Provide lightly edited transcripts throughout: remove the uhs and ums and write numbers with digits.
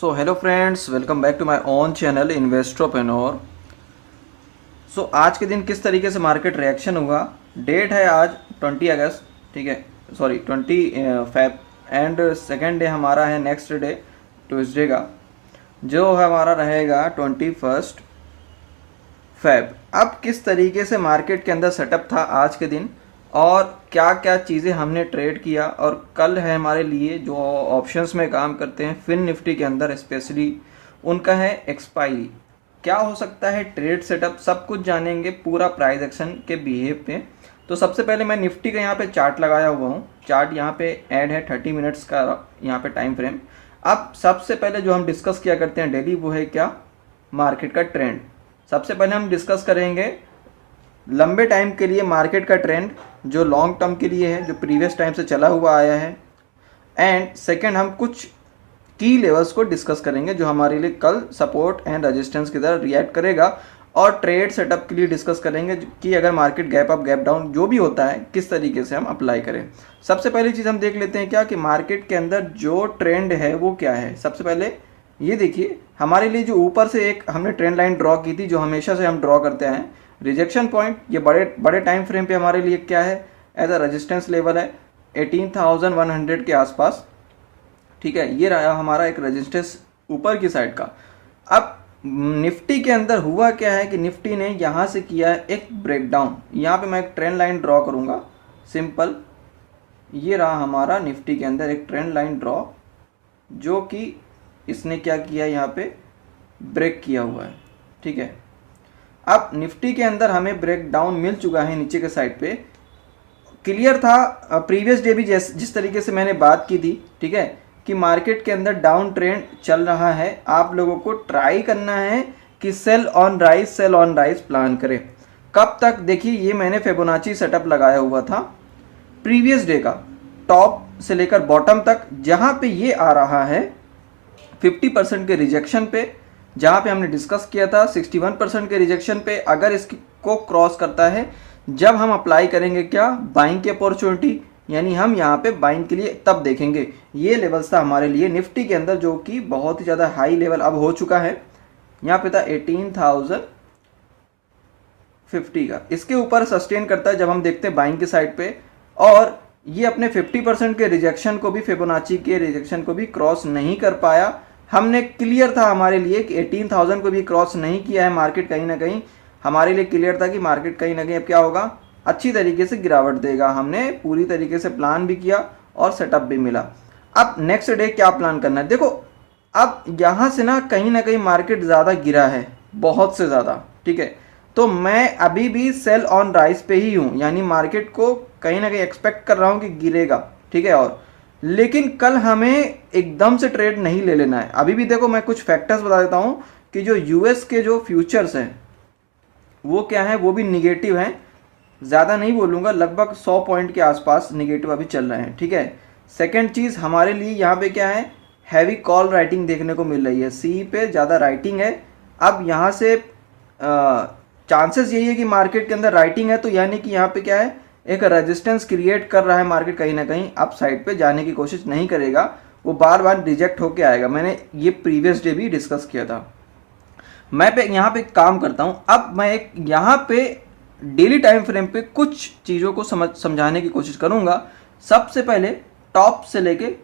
So hello friends, welcome back to my own channel investropreneur. So आज के दिन किस तरीके से मार्केट रिएक्शन हुआ। डेट है आज 20 अगस्त, ठीक है, sorry 20 Feb, and second day हमारा है नेक्स्ट डे ट्यूसडे का, जो हमारा रहेगा 21 फेब। अब किस तरीके से मार्केट के अंदर सेटअप था आज के दिन और क्या क्या चीज़ें हमने ट्रेड किया, और कल है हमारे लिए जो ऑप्शंस में काम करते हैं फिन निफ्टी के अंदर स्पेशली, उनका है एक्सपायरी। क्या हो सकता है ट्रेड सेटअप, सब कुछ जानेंगे पूरा प्राइस एक्शन के बिहेव पे। तो सबसे पहले मैं निफ्टी का यहाँ पे चार्ट लगाया हुआ हूँ। चार्ट यहाँ पे ऐड है 30 मिनट्स का यहाँ पे टाइम फ्रेम। अब सबसे पहले जो हम डिस्कस किया करते हैं डेली, वो है क्या, मार्केट का ट्रेंड। सबसे पहले हम डिस्कस करेंगे लंबे टाइम के लिए मार्केट का ट्रेंड, जो लॉन्ग टर्म के लिए है, जो प्रीवियस टाइम से चला हुआ आया है। एंड सेकंड हम कुछ की लेवल्स को डिस्कस करेंगे जो हमारे लिए कल सपोर्ट एंड रेजिस्टेंस की तरह रिएक्ट करेगा। और ट्रेड सेटअप के लिए डिस्कस करेंगे कि अगर market gap up gap down जो भी होता है किस तरीके से हम अप्लाई करें। सबसे पहली चीज़ हम देख लेते हैं क्या कि मार्केट के अंदर जो ट्रेंड है वो क्या है। सबसे पहले ये देखिए, हमारे लिए जो ऊपर से एक हमने ट्रेंड लाइन ड्रॉ की थी, जो हमेशा से हम ड्रॉ करते हैं, रिजेक्शन पॉइंट, ये बड़े बड़े टाइम फ्रेम पे हमारे लिए क्या है, एज अ रेजिस्टेंस लेवल है 18,100 के आसपास, ठीक है। ये रहा हमारा एक रेजिस्टेंस ऊपर की साइड का। अब निफ्टी के अंदर हुआ क्या है कि निफ्टी ने यहाँ से किया है एक ब्रेकडाउन। यहाँ पे मैं एक ट्रेंड लाइन ड्रॉ करूँगा, सिंपल। ये रहा हमारा निफ्टी के अंदर एक ट्रेंड लाइन ड्रॉ, जो कि इसने क्या किया, यहाँ पे ब्रेक किया हुआ है, ठीक है। अब निफ्टी के अंदर हमें ब्रेक डाउन मिल चुका है नीचे के साइड पे। क्लियर था प्रीवियस डे भी जिस तरीके से मैंने बात की थी, ठीक है, कि मार्केट के अंदर डाउन ट्रेंड चल रहा है। आप लोगों को ट्राई करना है कि सेल ऑन राइज प्लान करें। कब तक, देखिए ये मैंने फिबोनाची सेटअप लगाया हुआ था प्रीवियस डे का, टॉप से लेकर बॉटम तक, जहां पे ये आ रहा है 50% के रिजेक्शन पे, जहां पे हमने डिस्कस किया था 61% के रिजेक्शन पे। अगर इसको क्रॉस करता है, जब हम अप्लाई करेंगे क्या, बाइंग की अपॉर्चुनिटी, यानी हम यहाँ पे बाइंग के लिए तब देखेंगे। ये लेवल्स था हमारे लिए निफ्टी के अंदर, जो कि बहुत ही ज़्यादा हाई लेवल अब हो चुका है। यहाँ पे था 18,050 का, इसके ऊपर सस्टेन करता है जब हम देखते हैं बाइंग की साइड पे। और ये अपने 50% के रिजेक्शन को भी, फिबोनाची के रिजेक्शन को भी क्रॉस नहीं कर पाया। हमने क्लियर था हमारे लिए कि 18,000 को भी क्रॉस नहीं किया है मार्केट, कहीं ना कहीं हमारे लिए क्लियर था कि मार्केट कहीं ना कहीं अब क्या होगा, अच्छी तरीके से गिरावट देगा। हमने पूरी तरीके से प्लान भी किया और सेटअप भी मिला। अब नेक्स्ट डे क्या प्लान करना है, देखो अब यहाँ से ना कहीं मार्केट ज़्यादा गिरा है, बहुत से ज़्यादा, ठीक है। तो मैं अभी भी सेल ऑन राइज पे ही हूँ, यानी मार्केट को कहीं ना कहीं एक्सपेक्ट कर रहा हूँ कि गिरेगा, ठीक है। और लेकिन कल हमें एकदम से ट्रेड नहीं ले लेना है। अभी भी देखो, मैं कुछ फैक्टर्स बता देता हूँ कि जो यूएस के जो फ्यूचर्स हैं वो क्या है, वो भी निगेटिव हैं। ज़्यादा नहीं बोलूँगा, लगभग 100 पॉइंट के आसपास निगेटिव अभी चल रहे हैं, ठीक है। सेकेंड चीज़ हमारे लिए यहाँ पे क्या है, हैवी कॉल राइटिंग देखने को मिल रही है, सी पे ज़्यादा राइटिंग है। अब यहाँ से चांसेस यही है कि मार्केट के अंदर राइटिंग है, तो यानी कि यहाँ पे क्या है, एक रेजिस्टेंस क्रिएट कर रहा है मार्केट, कहीं ना कहीं अप साइड पे जाने की कोशिश नहीं करेगा, वो बार बार रिजेक्ट होके आएगा। मैंने ये प्रीवियस डे भी डिस्कस किया था। मैं पे यहाँ पे काम करता हूँ। अब मैं एक यहाँ पे डेली टाइम फ्रेम पे कुछ चीज़ों को समझाने की कोशिश करूँगा। सबसे पहले टॉप से लेके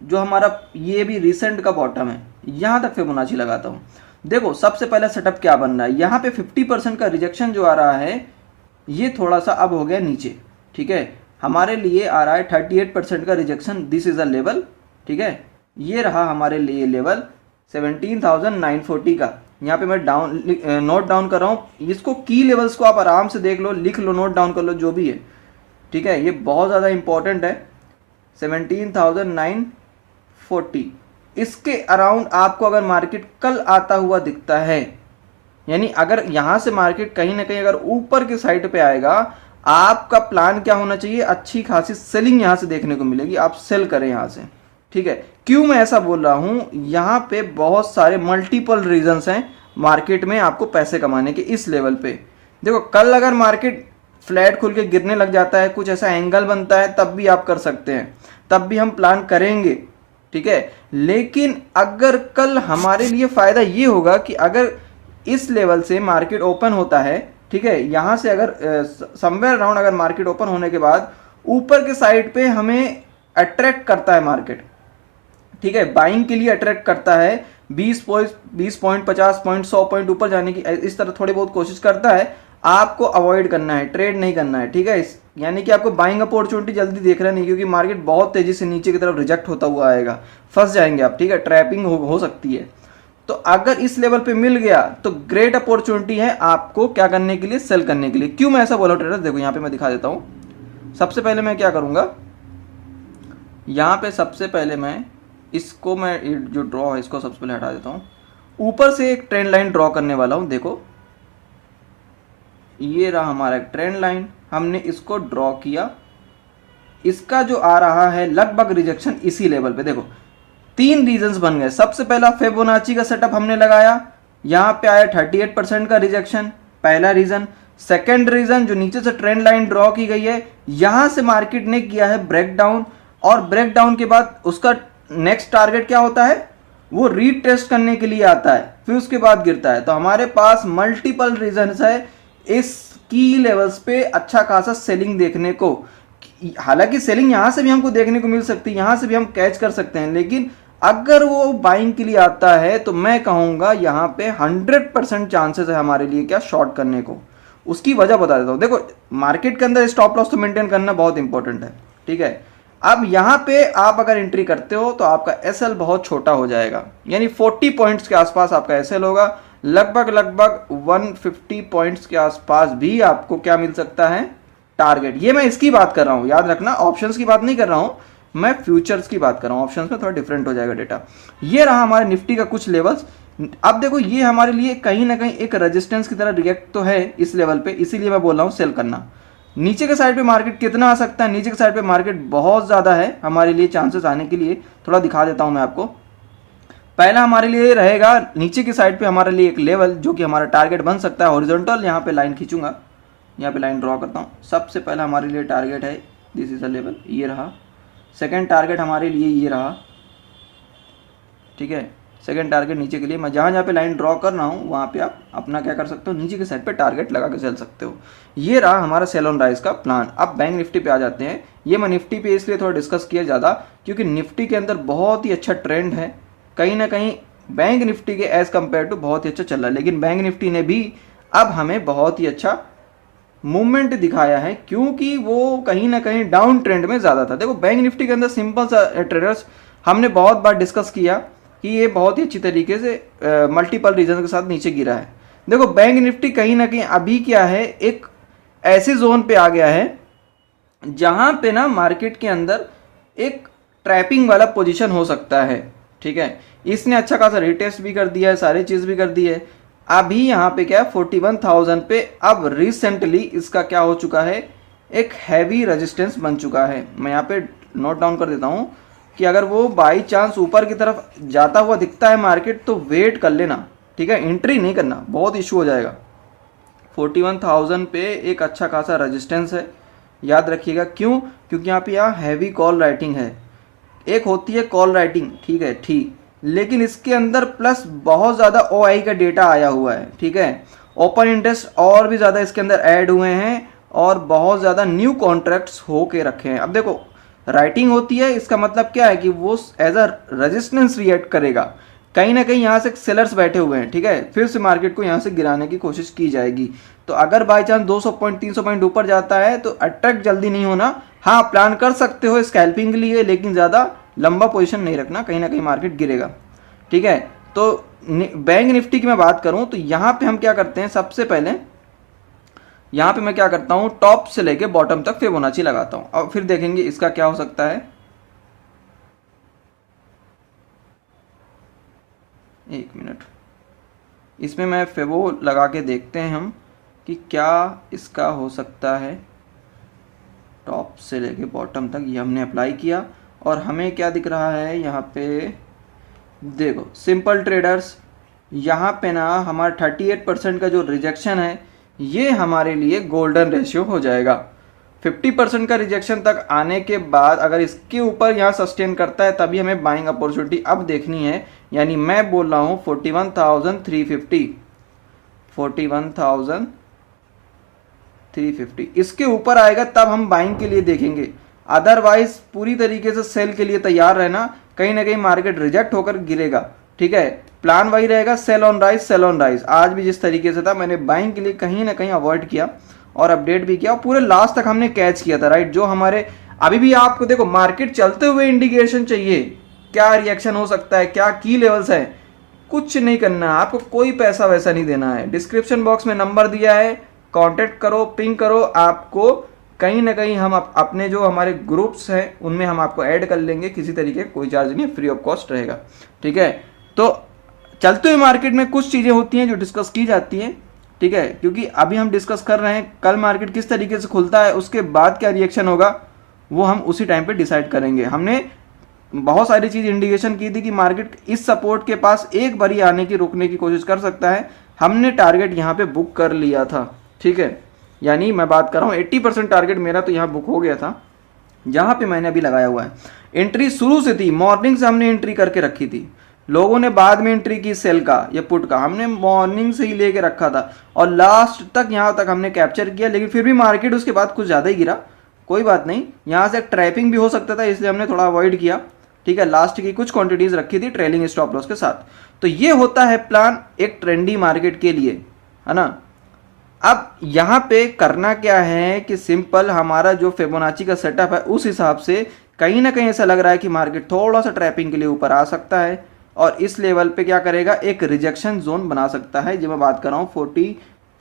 जो हमारा ये भी रिसेंट का बॉटम है, यहाँ तक फिबोनाची लगाता हूँ। देखो सबसे पहले सेटअप क्या बन रहा है, यहाँ पे 50% का रिजेक्शन जो आ रहा है, ये थोड़ा सा अब हो गया नीचे, ठीक है। हमारे लिए आ रहा है 38% का rejection, this is a level, ठीक है। ये रहा हमारे लिए लेवल 17,940 का। यहाँ पे मैं नोट डाउन कर रहा हूँ इसको, की लेवल्स को आप आराम से देख लो, लिख लो, नोट डाउन कर लो, जो भी है, ठीक है। ये बहुत ज़्यादा इंपॉर्टेंट है, 17,940। इसके अराउंड आपको अगर मार्केट कल आता हुआ दिखता है, यानी अगर यहाँ से मार्केट कहीं ना कहीं अगर ऊपर की साइड पे आएगा, आपका प्लान क्या होना चाहिए, अच्छी खासी सेलिंग यहाँ से देखने को मिलेगी, आप सेल करें यहाँ से, ठीक है। क्यों मैं ऐसा बोल रहा हूँ, यहाँ पे बहुत सारे मल्टीपल रीजंस हैं मार्केट में आपको पैसे कमाने के इस लेवल पे। देखो कल अगर मार्केट फ्लैट खुल के गिरने लग जाता है, कुछ ऐसा एंगल बनता है, तब भी आप कर सकते हैं, तब भी हम प्लान करेंगे, ठीक है। लेकिन अगर कल हमारे लिए फायदा ये होगा कि अगर इस लेवल से मार्केट ओपन होता है, ठीक है, यहां से अगर समवेयर अराउंड अगर मार्केट ओपन होने के बाद ऊपर के साइड पे हमें अट्रैक्ट करता है मार्केट, ठीक है, बाइंग के लिए अट्रैक्ट करता है, 20 पॉइंट 50 पॉइंट 100 पॉइंट ऊपर जाने की इस तरह थोड़ी बहुत कोशिश करता है, आपको अवॉइड करना है, ट्रेड नहीं करना है, ठीक है। यानी कि आपको बाइंग अपॉर्चुनिटी जल्दी देख रहा नहीं, क्योंकि मार्केट बहुत तेजी से नीचे की तरफ रिजेक्ट होता हुआ आएगा, फंस जाएंगे आप, ठीक है, ट्रैपिंग हो सकती है। तो अगर इस लेवल पे मिल गया तो ग्रेट अपॉर्चुनिटी है आपको क्या करने के लिए, सेल करने के लिए। क्यों मैं ऐसा बोला ट्रेडर्स, देखो यहाँ पे मैं दिखा देता हूँ। सबसे पहले मैं क्या करूंगा, यहाँ पे सबसे पहले मैं इसको, मैं जो ड्रॉ है इसको सबसे पहले हटा देता हूँ। ऊपर से एक ट्रेंड लाइन ड्रॉ करने वाला हूँ। देखो ये रहा हमारा एक ट्रेंड लाइन, हमने इसको ड्रॉ किया, इसका जो आ रहा है लगभग रिजेक्शन इसी लेवल पे। देखो 3 रीजंस बन गए। सबसे पहला फिबोनाची का सेटअप हमने लगाया, यहाँ पे आया 38% का रिजेक्शन, पहला रीजन। सेकेंड रीजन जो नीचे से ट्रेंड लाइन ड्रॉ की गई है, यहां से मार्केट ने किया है ब्रेकडाउन, और ब्रेकडाउन के बाद उसका नेक्स्ट टारगेट क्या होता है, वो रीटेस्ट करने के लिए आता है, फिर उसके बाद गिरता है। तो हमारे पास मल्टीपल रीजंस है इस की लेवल्स पे अच्छा खासा सेलिंग देखने को। हालांकि सेलिंग यहां से भी हमको देखने को मिल सकती है, यहां से भी हम कैच कर सकते हैं, लेकिन अगर वो बाइंग के लिए आता है तो मैं कहूंगा यहाँ पे 100% चांसेस है हमारे लिए क्या, शॉर्ट करने को। उसकी वजह बता देता हूँ। देखो मार्केट के अंदर स्टॉप लॉस तो मेंटेन करना बहुत इंपॉर्टेंट है, ठीक है। अब यहाँ पे आप अगर एंट्री करते हो तो आपका एसएल बहुत छोटा हो जाएगा, यानी 40 पॉइंट्स के आसपास आपका एसएल होगा। लगभग 150 पॉइंट्स के आसपास भी आपको क्या मिल सकता है, टारगेट। ये मैं इसकी बात कर रहा हूँ, याद रखना, ऑप्शंस की बात नहीं कर रहा हूँ, मैं फ्यूचर्स की बात कर रहा हूँ। ऑप्शंस में थोड़ा डिफरेंट हो जाएगा डेटा। ये रहा हमारे निफ्टी का कुछ लेवल्स। अब देखो ये हमारे लिए कहीं ना कहीं एक रेजिस्टेंस की तरह रिएक्ट तो है इस लेवल पे, इसीलिए मैं बोल रहा हूँ सेल करना। नीचे के साइड पे मार्केट कितना आ सकता है, नीचे के साइड पे मार्केट बहुत ज़्यादा है हमारे लिए चांसेस आने के लिए। थोड़ा दिखा देता हूँ मैं आपको। पहला हमारे लिए रहेगा नीचे की साइड पे हमारे लिए एक लेवल जो कि हमारा टारगेट बन सकता है, हॉरिजॉन्टल। यहाँ पे लाइन खींचूंगा, यहाँ पे लाइन ड्रॉ करता हूँ। सबसे पहला हमारे लिए टारगेट है, दिस इज अ लेवल, ये रहा। सेकेंड टारगेट हमारे लिए ये रहा, ठीक है। सेकेंड टारगेट नीचे के लिए मैं जहाँ जहाँ पे लाइन ड्रॉ कर रहा हूँ वहाँ पे आप अपना क्या कर सकते हो, नीचे के साइड पे टारगेट लगा के चल सकते हो। ये रहा हमारा सेल ऑन राइज का प्लान। अब बैंक निफ्टी पे आ जाते हैं। ये मैं निफ्टी पे इसलिए थोड़ा डिस्कस किया ज़्यादा, क्योंकि निफ्टी के अंदर बहुत ही अच्छा ट्रेंड है, कहीं ना कहीं बैंक निफ्टी के एज कम्पेयर टू बहुत ही अच्छा चल रहा है। लेकिन बैंक निफ्टी ने भी अब हमें बहुत ही अच्छा मूवमेंट दिखाया है, क्योंकि वो कहीं ना कहीं डाउन ट्रेंड में ज़्यादा था। देखो बैंक निफ्टी के अंदर सिंपल सा ट्रेडर्स, हमने बहुत बार डिस्कस किया कि ये बहुत ही अच्छी तरीके से मल्टीपल रीजन के साथ नीचे गिरा है। देखो बैंक निफ्टी कहीं ना कहीं अभी क्या है, एक ऐसे जोन पे आ गया है जहां पे ना मार्केट के अंदर एक ट्रैपिंग वाला पोजीशन हो सकता है, ठीक है। इसने अच्छा खासा रिटेस्ट भी कर दिया है, सारी चीज़ भी कर दी है। अभी यहाँ पे क्या है, 41,000 पे अब रिसेंटली इसका क्या हो चुका है, एक हैवी रेजिस्टेंस बन चुका है। मैं यहाँ पे नोट डाउन कर देता हूँ कि अगर वो बाई चांस ऊपर की तरफ जाता हुआ दिखता है मार्केट, तो वेट कर लेना, ठीक है, एंट्री नहीं करना, बहुत इशू हो जाएगा। 41,000 पे एक अच्छा खासा रेजिस्टेंस है, याद रखिएगा। क्यों, क्योंकि यहाँ पे हैवी कॉल राइटिंग है। एक होती है कॉल राइटिंग, ठीक है, ठीक, लेकिन इसके अंदर प्लस बहुत ज़्यादा ओआई का डेटा आया हुआ है, ठीक है। ओपन इंटरेस्ट और भी ज़्यादा इसके अंदर ऐड हुए हैं, और बहुत ज़्यादा न्यू कॉन्ट्रैक्ट्स हो के रखे हैं। अब देखो राइटिंग होती है, इसका मतलब क्या है कि वो एज अ रेजिस्टेंस रिएक्ट करेगा। कहीं ना कहीं यहाँ से सेलर्स बैठे हुए हैं, ठीक है, फिर से मार्केट को यहाँ से गिराने की कोशिश की जाएगी। तो अगर बाई चांस 200 पॉइंट 300 पॉइंट ऊपर जाता है तो अट्रैक्ट जल्दी नहीं होना। हाँ प्लान कर सकते हो स्कैल्पिंग के लिए, लेकिन ज़्यादा लंबा पोजीशन नहीं रखना, कहीं ना कहीं मार्केट गिरेगा, ठीक है। तो बैंक निफ्टी की मैं बात करूं तो यहाँ पे हम क्या करते हैं, सबसे पहले यहाँ पे मैं क्या करता हूँ, टॉप से लेके बॉटम तक फिबोनाची लगाता हूँ। अब फिर देखेंगे इसका क्या हो सकता है। एक मिनट, इसमें मैं फिबो लगा के देखते हैं हम कि क्या इसका हो सकता है। टॉप से लेके बॉटम तक ये हमने अप्लाई किया, और हमें क्या दिख रहा है यहाँ पे, देखो सिंपल ट्रेडर्स, यहाँ पे ना हमारा 38% का जो रिजेक्शन है, ये हमारे लिए गोल्डन रेशियो हो जाएगा। 50% का रिजेक्शन तक आने के बाद अगर इसके ऊपर यहाँ सस्टेन करता है तभी हमें बाइंग अपॉर्चुनिटी अब देखनी है। यानी मैं बोल रहा हूँ 41,350, 41,350 इसके ऊपर आएगा तब हम बाइंग के लिए देखेंगे। अदरवाइज पूरी तरीके से सेल के लिए तैयार रहना, कहीं ना कहीं मार्केट रिजेक्ट होकर गिरेगा। ठीक है, प्लान वही रहेगा, sell on rise, sell on rise. आज भी जिस तरीके से था मैंने बाइंग के लिए कहीं ना कहीं अवॉइड किया और अपडेट भी किया और पूरे लास्ट तक हमने कैच किया था, राइट। जो हमारे अभी भी आपको देखो मार्केट चलते हुए इंडिकेशन चाहिए, क्या रिएक्शन हो सकता है, क्या की लेवल्स है, कुछ नहीं करना है आपको, कोई पैसा वैसा नहीं देना है। डिस्क्रिप्शन बॉक्स में नंबर दिया है, कांटेक्ट करो, पिंग करो, आपको कहीं ना कहीं हम अपने जो हमारे ग्रुप्स हैं उनमें हम आपको ऐड कर लेंगे, किसी तरीके कोई चार्ज नहीं, फ्री ऑफ कॉस्ट रहेगा। ठीक है, तो चलते हुए मार्केट में कुछ चीज़ें होती हैं जो डिस्कस की जाती हैं। ठीक है, क्योंकि अभी हम डिस्कस कर रहे हैं कल मार्केट किस तरीके से खुलता है, उसके बाद क्या रिएक्शन होगा वो हम उसी टाइम पे डिसाइड करेंगे। हमने बहुत सारी चीज़ इंडिकेशन की थी कि मार्केट इस सपोर्ट के पास एक बारी आने की रोकने की कोशिश कर सकता है, हमने टारगेट यहाँ पे बुक कर लिया था। ठीक है, यानी मैं बात कर रहा हूँ 80% टारगेट मेरा तो यहाँ बुक हो गया था, जहाँ पे मैंने अभी लगाया हुआ है। एंट्री शुरू से थी, मॉर्निंग से हमने एंट्री करके रखी थी, लोगों ने बाद में एंट्री की सेल का या पुट का, हमने मॉर्निंग से ही लेके रखा था और लास्ट तक यहाँ तक हमने कैप्चर किया। लेकिन फिर भी मार्केट उसके बाद कुछ ज़्यादा ही गिरा, कोई बात नहीं, यहाँ से ट्रैपिंग भी हो सकता था इसलिए हमने थोड़ा अवॉइड किया। ठीक है, लास्ट की कुछ क्वांटिटीज रखी थी ट्रेलिंग स्टॉप लॉस के साथ। तो ये होता है प्लान एक ट्रेंडी मार्केट के लिए, है ना। अब यहाँ पे करना क्या है कि सिंपल हमारा जो फिबोनाची का सेटअप है उस हिसाब से कहीं ना कहीं ऐसा लग रहा है कि मार्केट थोड़ा सा ट्रैपिंग के लिए ऊपर आ सकता है और इस लेवल पे क्या करेगा, एक रिजेक्शन जोन बना सकता है, जो मैं बात कर रहा हूँ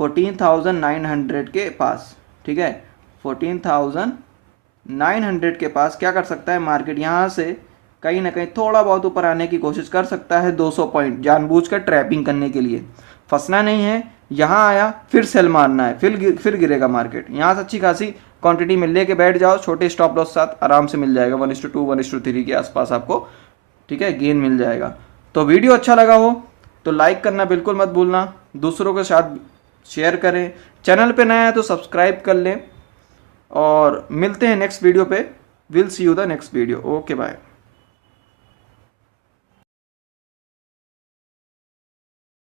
14,900 के पास। ठीक है, 14,900 के पास क्या कर सकता है मार्केट, यहाँ से कहीं ना कहीं थोड़ा बहुत ऊपर आने की कोशिश कर सकता है 200 पॉइंट, जानबूझकर ट्रैपिंग करने के लिए। फंसना नहीं है, यहाँ आया फिर सेल मारना है, फिर गिरेगा मार्केट। यहाँ से अच्छी खासी क्वांटिटी में लेके बैठ जाओ, छोटे स्टॉप लॉस साथ आराम से मिल जाएगा, 1:2 1:3 के आसपास आपको, ठीक है, गेन मिल जाएगा। तो वीडियो अच्छा लगा हो तो लाइक करना बिल्कुल मत भूलना, दूसरों के साथ शेयर करें, चैनल पे नया है तो सब्सक्राइब कर लें और मिलते हैं नेक्स्ट वीडियो पे। Will see you the next video. Okay bye.